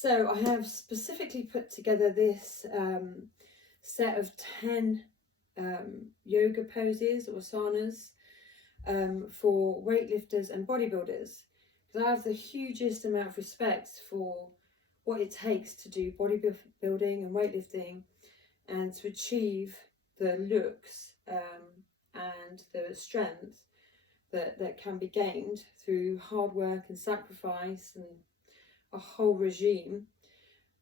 So I have specifically put together this set of 10 yoga poses or asanas for weightlifters and bodybuilders, because I have the hugest amount of respect for what it takes to do bodybuilding and weightlifting and to achieve the looks and the strength that can be gained through hard work and sacrifice and a whole regime.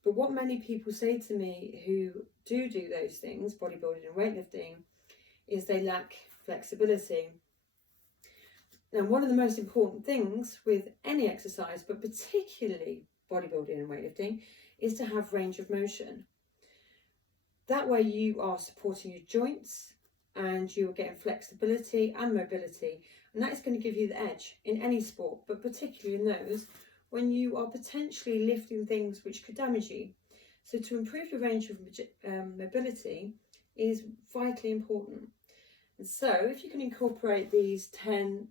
But what many people say to me who do those things, bodybuilding and weightlifting, is they lack flexibility. Now, one of the most important things with any exercise, but particularly bodybuilding and weightlifting, is to have range of motion. That way you are supporting your joints and you're getting flexibility and mobility, and that is going to give you the edge in any sport, but particularly in those when you are potentially lifting things which could damage you. So to improve your range of mobility is vitally important. And so if you can incorporate these 10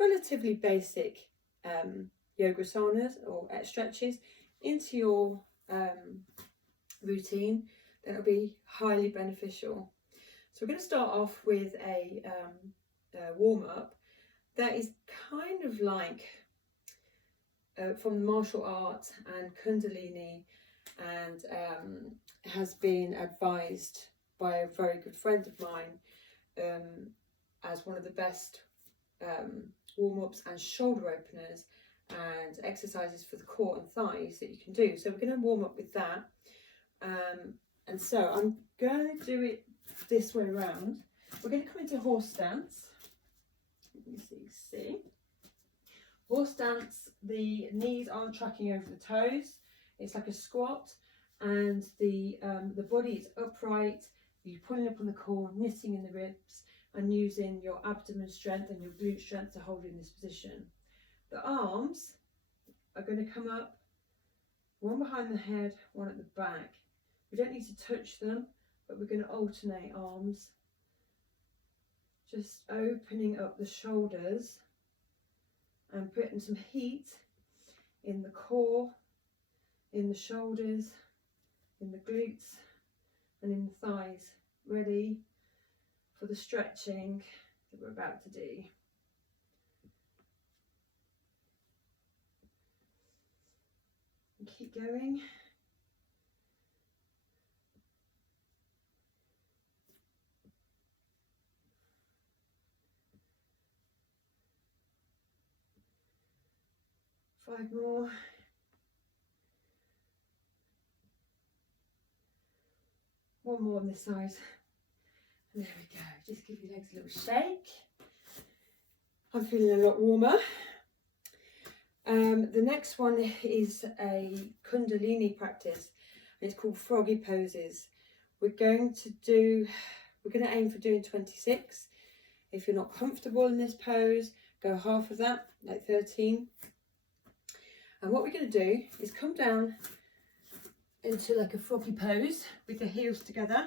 relatively basic yoga asanas or stretches into your routine, then it'll be highly beneficial. So we're going to start off with a warm-up that is kind of like from martial arts and Kundalini, and has been advised by a very good friend of mine as one of the best warm-ups and shoulder openers and exercises for the core and thighs that you can do. So we're going to warm up with that, and so I'm going to do it this way around. We're going to come into horse stance. Let me see. Horse stance, the knees aren't tracking over the toes. It's like a squat, and the body is upright. You're pulling up on the core, knitting in the ribs, and using your abdomen strength and your glute strength to hold in this position. The arms are going to come up, one behind the head, one at the back. We don't need to touch them, but we're going to alternate arms, just opening up the shoulders and putting some heat in the core, in the shoulders, in the glutes and in the thighs, ready for the stretching that we're about to do. And keep going. Five more. One more on this side. And there we go. Just give your legs a little shake. I'm feeling a lot warmer. The next one is a Kundalini practice. It's called froggy poses. We're going to aim for doing 26. If you're not comfortable in this pose, go half of that, like 13. And what we're going to do is come down into like a froggy pose with the heels together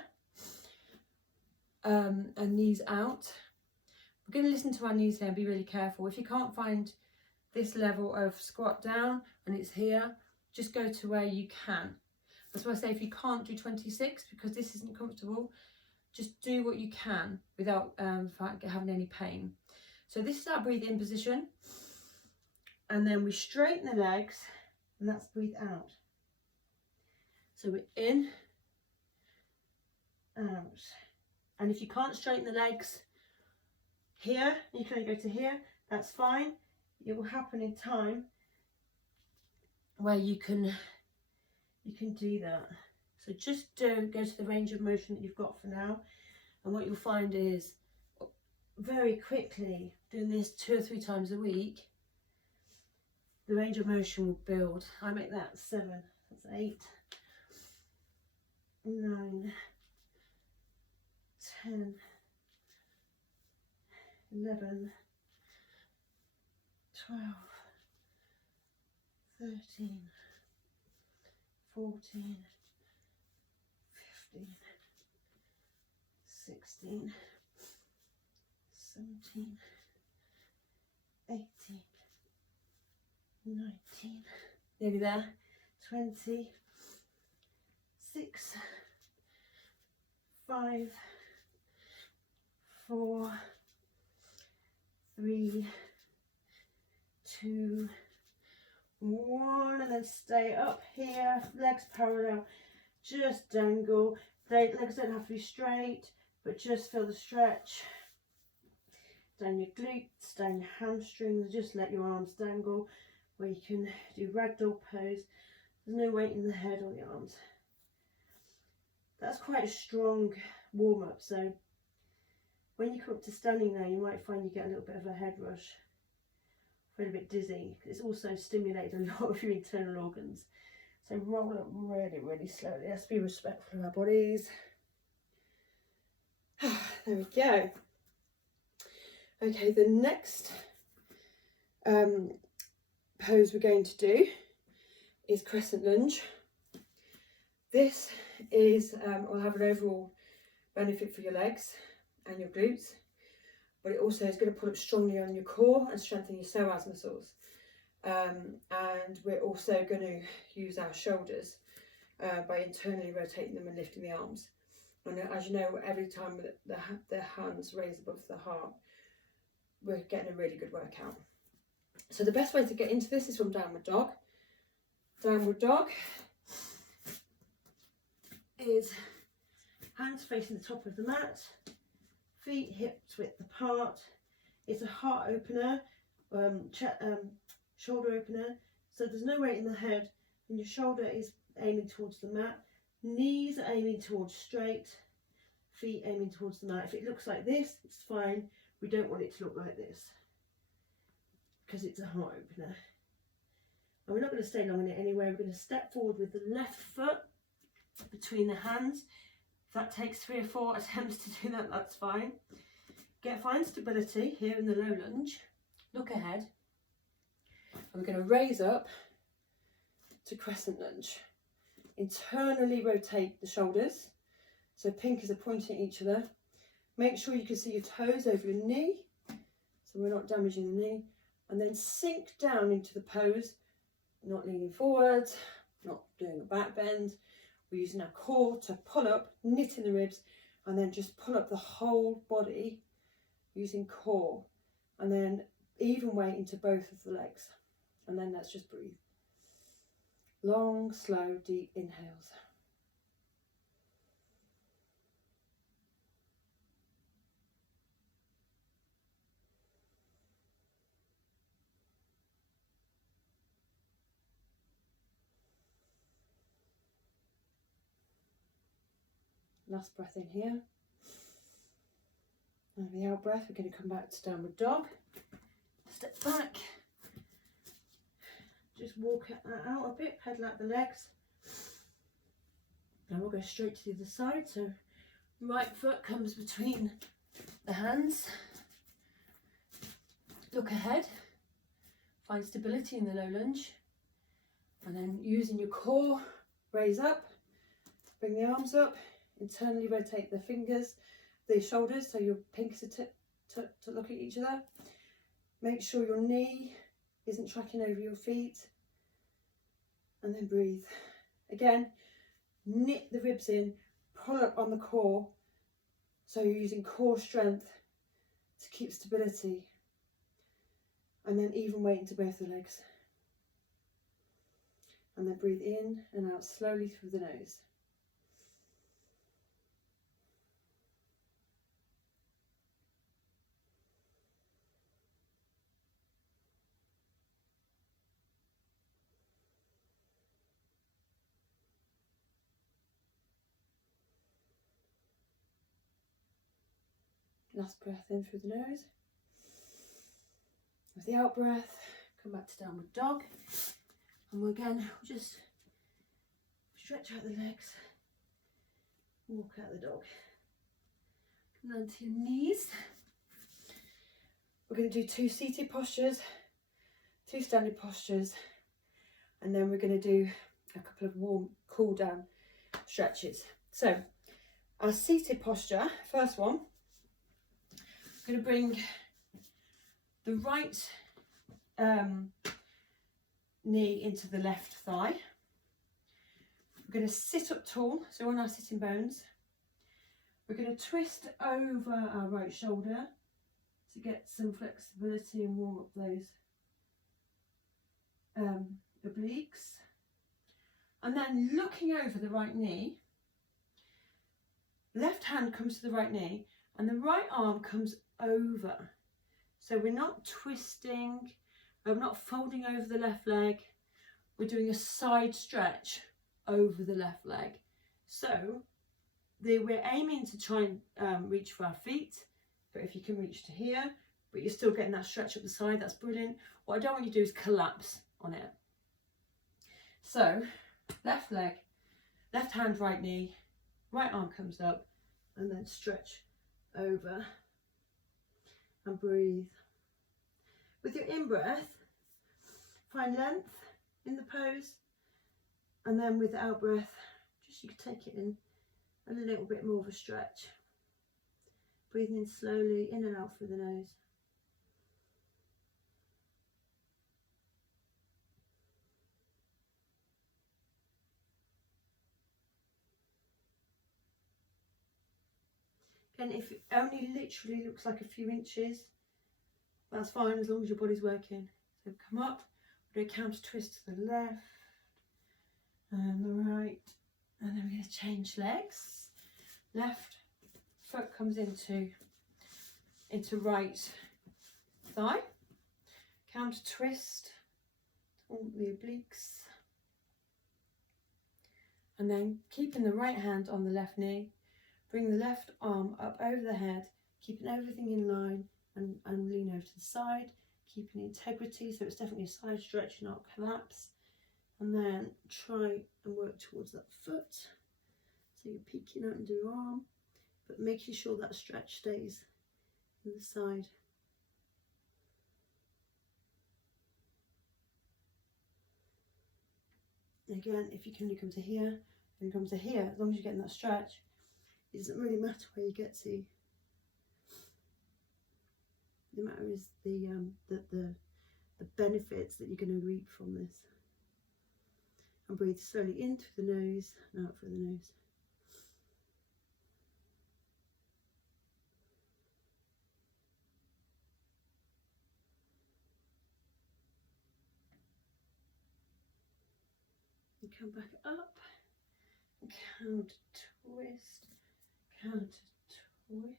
and knees out. We're going to listen to our knees here and be really careful. If you can't find this level of squat down and it's here, just go to where you can. That's why I say if you can't do 26 because this isn't comfortable, just do what you can without having any pain. So this is our breathe in position, and then we straighten the legs, and that's breathe out. So we're in, out. And if you can't straighten the legs here, you can only go to here, that's fine. It will happen in time where you can do that. So just go to the range of motion that you've got for now, and what you'll find is very quickly, doing this 2 or 3 times a week, the range of motion will build. I make that 7, that's 8, 9, 10, 11, 12, 13, 14, 15, 16, 17, 18, 19, nearly there, 20, 6, 5, 4, 3, 2, 1, and then stay up here, legs parallel, just dangle. Legs don't have to be straight, but just feel the stretch down your glutes, down your hamstrings. Just let your arms dangle, where you can do ragdoll pose. There's no weight in the head or the arms. That's quite a strong warm-up, so when you come up to standing now, you might find you get a little bit of a head rush, feel a bit dizzy. It's also stimulated a lot of your internal organs. So roll up really, really slowly. Let's be respectful of our bodies. There we go. Okay, the next pose we're going to do is crescent lunge. This is will have an overall benefit for your legs and your glutes, but it also is going to pull up strongly on your core and strengthen your psoas muscles. And we're also going to use our shoulders by internally rotating them and lifting the arms. And as you know, every time the hands raise above the heart, we're getting a really good workout. So the best way to get into this is from downward dog. Downward dog is hands facing the top of the mat, feet hips width apart. It's a heart opener, shoulder opener, so there's no weight in the head, and your shoulder is aiming towards the mat, knees are aiming towards straight, feet aiming towards the mat. If it looks like this, it's fine. We don't want it to look like this because it's a heart opener. And we're not going to stay long in it anyway. We're going to step forward with the left foot between the hands. If that takes 3 or 4 attempts to do that, that's fine. Find stability here in the low lunge. Look ahead. And we're going to raise up to crescent lunge. Internally rotate the shoulders, so pinkies are pointing at each other. Make sure you can see your toes over your knee, so we're not damaging the knee. And then sink down into the pose, not leaning forward, not doing a back bend. We're using our core to pull up, knit in the ribs, and then just pull up the whole body using core. And then even weight into both of the legs. And then let's just breathe. Long, slow, deep inhales. Last breath in here. And the out breath, we're going to come back to downward dog. Step back. Just walk that out a bit, pedal out the legs. And we'll go straight to the other side. So right foot comes between the hands. Look ahead. Find stability in the low lunge. And then using your core, raise up. Bring the arms up. Internally rotate the fingers, the shoulders, so your pinkies are to look at each other. Make sure your knee isn't tracking over your feet. And then breathe. Again, knit the ribs in, pull up on the core. So you're using core strength to keep stability. And then even weight into both the legs. And then breathe in and out slowly through the nose. Last breath in through the nose. With the out breath, come back to downward dog. And again, just stretch out the legs. Walk out the dog. Come down to your knees. We're going to do 2 seated postures, 2 standing postures, and then we're going to do a couple of warm cool down stretches. So our seated posture, first one, I'm going to bring the right knee into the left thigh. We're going to sit up tall, so on our sitting bones. We're going to twist over our right shoulder to get some flexibility and warm up those obliques. And then looking over the right knee, left hand comes to the right knee and the right arm comes over. So we're not twisting, we're not folding over the left leg, we're doing a side stretch over the left leg. So we're aiming to try and reach for our feet, but if you can reach to here, but you're still getting that stretch up the side, that's brilliant. What I don't want you to do is collapse on it. So left leg, left hand, right knee, right arm comes up, and then stretch over and breathe. With your in-breath, find length in the pose, and then with the out-breath, just you can take it in a little bit more of a stretch. Breathing in slowly, in and out through the nose. And if it only literally looks like a few inches, that's fine as long as your body's working. So come up, we're going to counter twist to the left and the right, and then we're going to change legs. Left foot comes into right thigh, counter twist, all the obliques, and then keeping the right hand on the left knee. Bring the left arm up over the head, keeping everything in line and lean over to the side, keeping integrity, so it's definitely a side stretch, not collapse. And then try and work towards that foot. So you're peeking out into your arm, but making sure that stretch stays in the side. Again, if you can only come to here, then come to here, as long as you're getting that stretch. It doesn't really matter where you get to. The matter is the benefits that you're going to reap from this. And breathe slowly in through the nose and out through the nose. And come back up. Count, twist. Counter twist,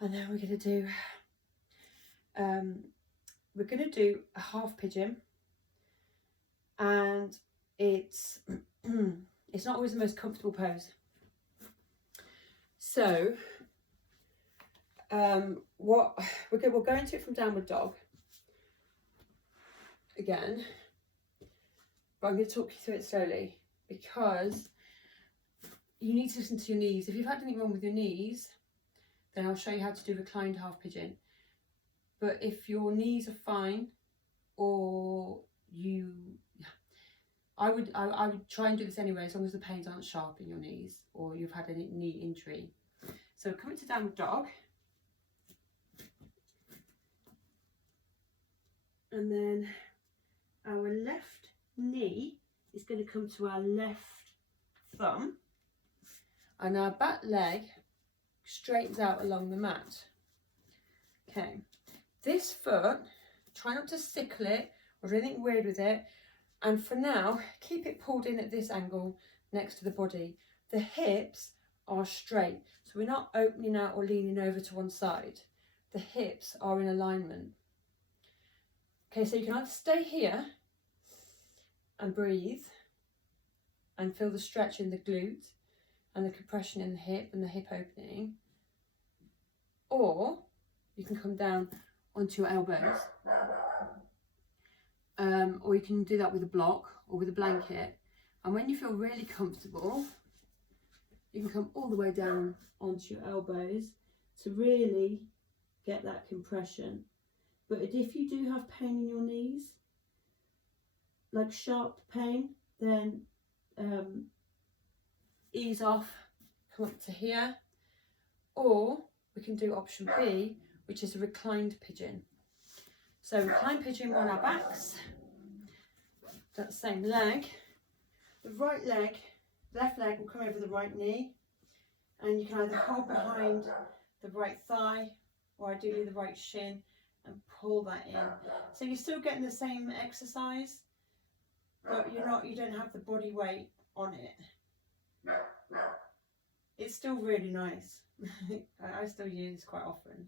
and then we're going to do a half pigeon, and it's it's not always the most comfortable pose. So what we'll go into it from downward dog again, but I'm going to talk you through it slowly because you need to listen to your knees. If you've had anything wrong with your knees, then I'll show you how to do reclined half pigeon. But if your knees are fine, or I would try and do this anyway, as long as the pains aren't sharp in your knees or you've had a knee injury. So coming to downward dog, and then our left knee is going to come to our left thumb. And our back leg straightens out along the mat. Okay, this foot, try not to sickle it or do anything weird with it. And for now, keep it pulled in at this angle next to the body. The hips are straight, so we're not opening out or leaning over to one side. The hips are in alignment. Okay, so you can either stay here and breathe and feel the stretch in the glute and the compression in the hip and the hip opening, or you can come down onto your elbows, or you can do that with a block or with a blanket. And when you feel really comfortable, you can come all the way down onto your elbows to really get that compression. But if you do have pain in your knees, like sharp pain, then ease off, come up to here, or we can do option B, which is a reclined pigeon. So reclined pigeon, we're on our backs, that same leg, the right leg, left leg will come over the right knee, and you can either hold behind the right thigh or ideally the right shin and pull that in. So you're still getting the same exercise, but you don't have the body weight on it. It's still really nice. I still use this quite often.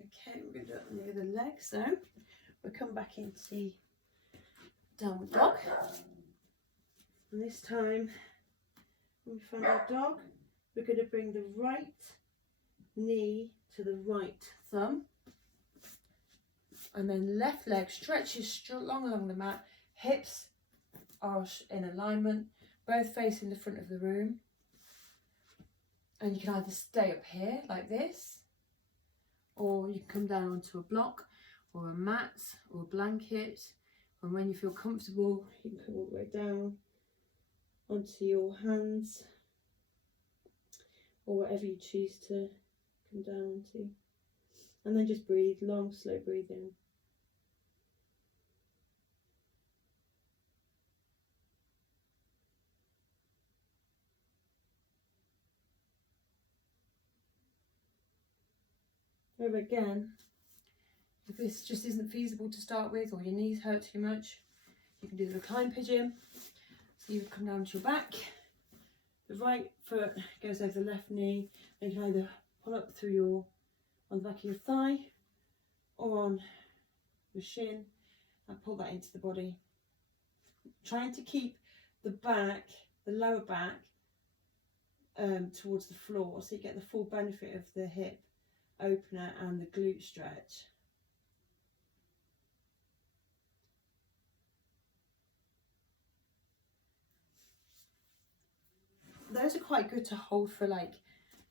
Okay, we're going to do it on the other leg. So we'll come back into downward dog. And this time, when we find our dog, we're going to bring the right knee to the right thumb. And then left leg stretches long along the mat. Hips are in alignment, both facing the front of the room. And you can either stay up here like this, or you can come down onto a block or a mat or a blanket. And when you feel comfortable, you can come all the way down onto your hands or whatever you choose to come down onto. And then just breathe, long, slow breathing. Over again, if this just isn't feasible to start with, or your knees hurt too much, you can do the recline pigeon. So you would come down to your back, the right foot goes over the left knee, and you can either pull up through on the back of your thigh or on the shin and pull that into the body. Trying to keep the back, the lower back, towards the floor, so you get the full benefit of the hip opener and the glute stretch. Those are quite good to hold for like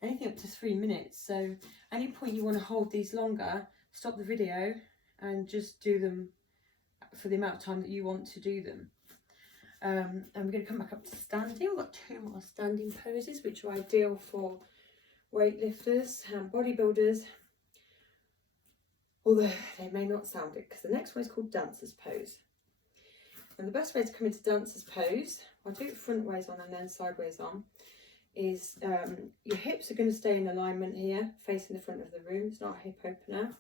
anything up to 3 minutes. So any point you want to hold these longer, stop the video and just do them for the amount of time that you want to do them. And we're going to come back up to standing. We've got 2 more standing poses, which are ideal for weightlifters and bodybuilders, although they may not sound it, because the next one is called dancer's pose. And the best way to come into dancer's pose, I'll do it front ways on and then sideways on, is your hips are going to stay in alignment here, facing the front of the room. It's not a hip opener.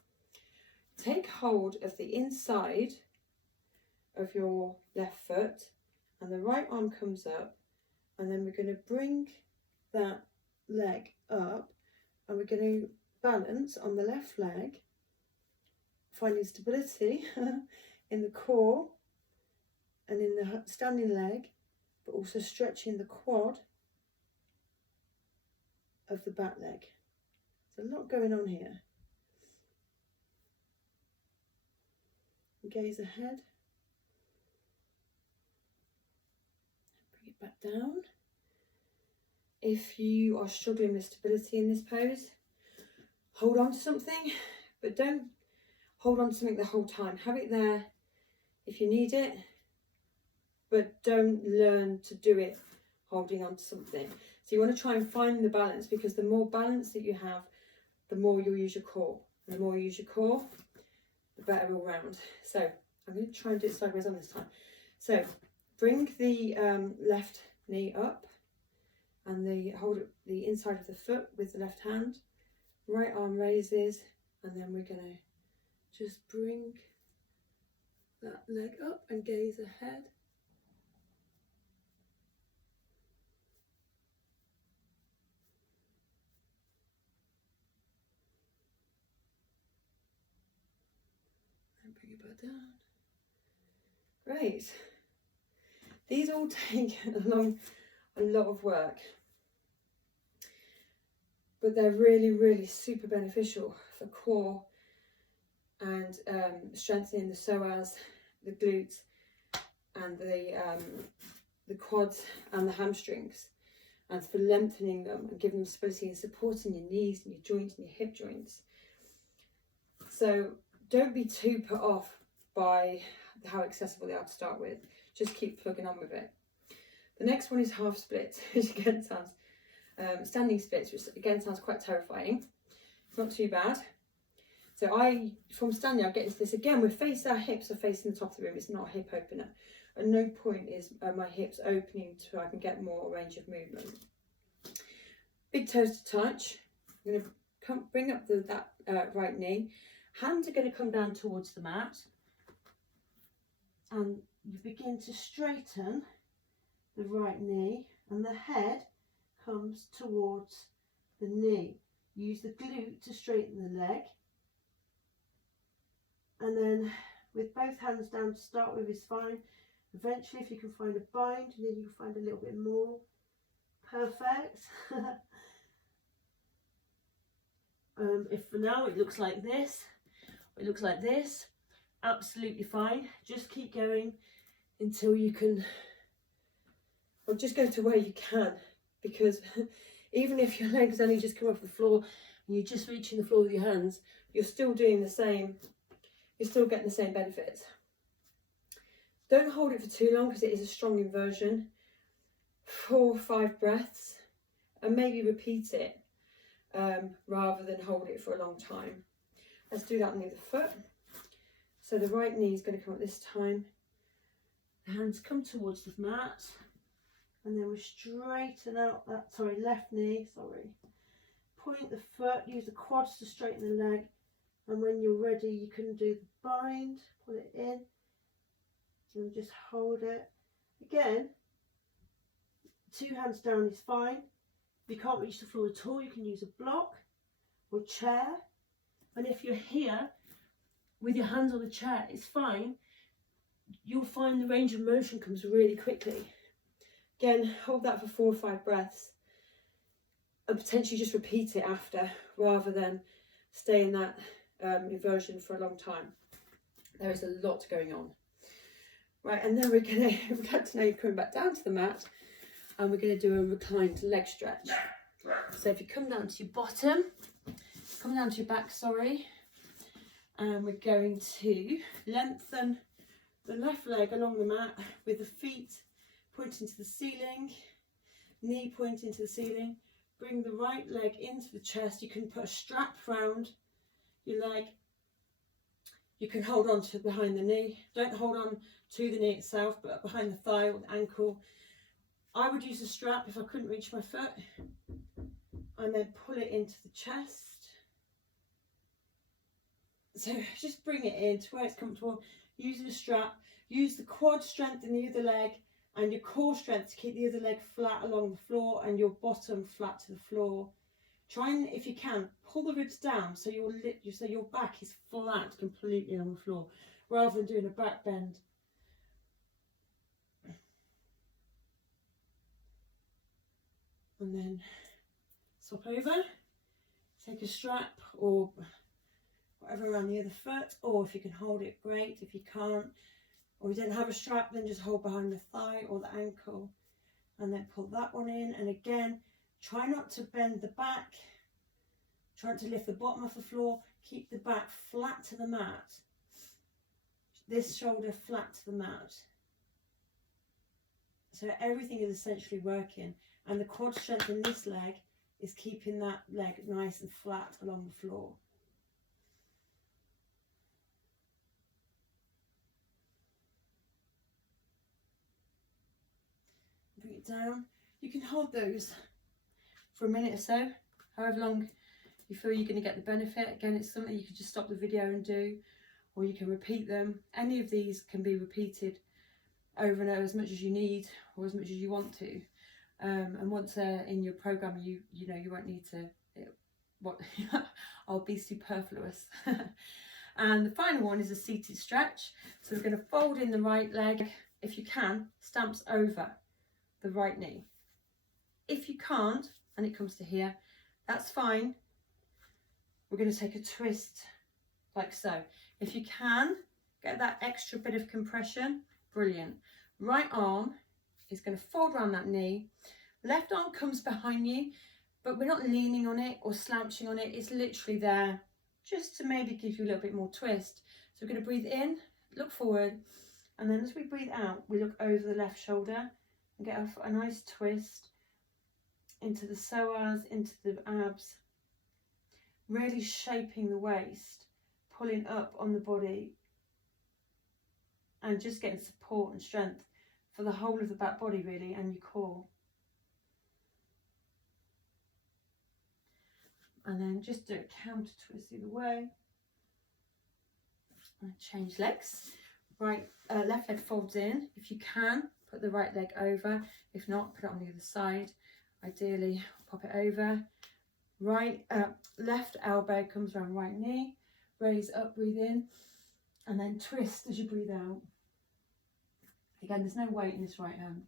Take hold of the inside of your left foot, and the right arm comes up, and then we're going to bring that leg up, and we're going to balance on the left leg, finding stability in the core and in the standing leg, but also stretching the quad of the back leg. There's a lot going on here. Gaze ahead. Bring it back down. If you are struggling with stability in this pose, hold on to something, but don't hold on to something the whole time. Have it there if you need it, but don't learn to do it holding on to something. So you want to try and find the balance, because the more balance that you have, the more you'll use your core. And the more you use your core, the better all round. So I'm going to try and do it sideways on this time. So bring the left knee up, and hold the inside of the foot with the left hand. Right arm raises, and then we're going to just bring that leg up and gaze ahead. And bring it back down. Great. These all take a lot of work, but they're really, really super beneficial for core and strengthening the psoas, the glutes, and the quads and the hamstrings, and for lengthening them and giving them stability and supporting your knees and your joints and your hip joints. So don't be too put off by how accessible they are to start with. Just keep plugging on with it. The next one is half splits, which again sounds standing splits, which again sounds quite terrifying. It's not too bad. So from standing, I get into this again. Our hips are facing the top of the room. It's not a hip opener. At no point is my hips opening so I can get more range of movement. Big toes to touch. I'm going to bring up that right knee. Hands are going to come down towards the mat. And you begin to straighten the right knee, and the head comes towards the knee. Use the glute to straighten the leg. And then with both hands down to start with is fine. Eventually, if you can find a bind, and then you can find a little bit more. Perfect. If for now it looks like this, absolutely fine. Just keep going until you can, or just go to where you can, because even if your legs only just come off the floor and you're just reaching the floor with your hands, you're still doing the same. You're still getting the same benefits. Don't hold it for too long because it is a strong inversion. 4 or 5 breaths, and maybe repeat it rather than hold it for a long time. Let's do that on the other foot. So the right knee is going to come up this time. The hands come towards the mat, and then we straighten out that, left knee, Point the foot, use the quads to straighten the leg, and when you're ready you can do the bind, pull it in, and just hold it. Again, 2 hands down is fine. If you can't reach the floor at all, you can use a block or chair. And if you're here with your hands on the chair, it's fine. You'll find the range of motion comes really quickly. Again, hold that for 4 or 5 breaths and potentially just repeat it after, rather than stay in that inversion for a long time. There is a lot going on. Right, and then we'd like to know you're coming back down to the mat, and we're going to do a reclined leg stretch. So if you come down to your bottom, come down to your back, and we're going to lengthen the left leg along the mat with the feet pointing to the ceiling, knee pointing to the ceiling. Bring the right leg into the chest. You can put a strap around your leg. You can hold on to behind the knee. Don't hold on to the knee itself, but behind the thigh or the ankle. I would use a strap if I couldn't reach my foot, and then pull it into the chest. So just bring it in to where it's comfortable. Using a strap, use the quad strength in the other leg and your core strength to keep the other leg flat along the floor and your bottom flat to the floor. Try and, if you can, pull the ribs down so your back is flat completely on the floor, rather than doing a back bend. And then swap over, take a strap or whatever around the other foot, or if you can hold it, great. If you can't, or you don't have a strap, then just hold behind the thigh or the ankle, and then pull that one in. And again, try not to bend the back, try not to lift the bottom off the floor, keep the back flat to the mat, this shoulder flat to the mat. So everything is essentially working, and the quad strength in this leg is keeping that leg nice and flat along the floor. Bring it down. You can hold those for a minute or so, however long you feel you're going to get the benefit. Again, it's something you can just stop the video and do, or you can repeat them. Any of these can be repeated over and over as much as you need or as much as you want to. And once they're in your program, you know you won't need to. I'll be superfluous. And the final one is a seated stretch. So we're going to fold in the right leg. If you can, stamps over the right knee. If you can't, and it comes to here, that's fine. We're going to take a twist like so. If you can get that extra bit of compression, brilliant. Right arm is going to fold around that knee. Left arm comes behind you, but we're not leaning on it or slouching on it. It's literally there just to maybe give you a little bit more twist. So we're going to breathe in, look forward, and then as we breathe out, we look over the left shoulder and get a nice twist into the psoas, into the abs, really shaping the waist pulling up on the body and just getting support and strength for the whole of the back body really, and your core. And then just do a counter twist either way. And change legs. Right, left leg folds in. If you can, put the right leg over. If not, put it on the other side. Ideally, pop it over. Left elbow comes around right knee. Raise up, breathe in, and then twist as you breathe out. Again, there's no weight in this right hand.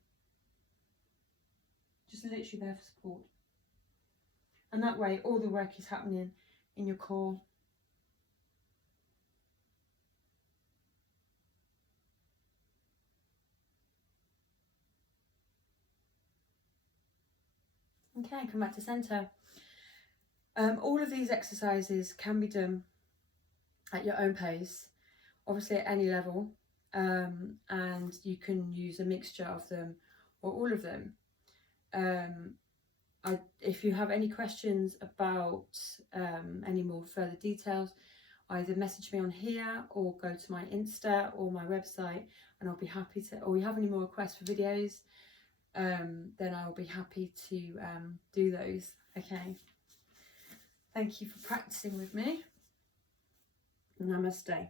Just literally there for support. And that way, all the work is happening in your core. Okay, come back to centre. All of these exercises can be done at your own pace, obviously at any level, and you can use a mixture of them or all of them. If you have any questions about any more further details, either message me on here or go to my Insta or my website, and I'll be happy to, or you have any more requests for videos, then I'll be happy to do those. Okay, thank you for practicing with me. Namaste.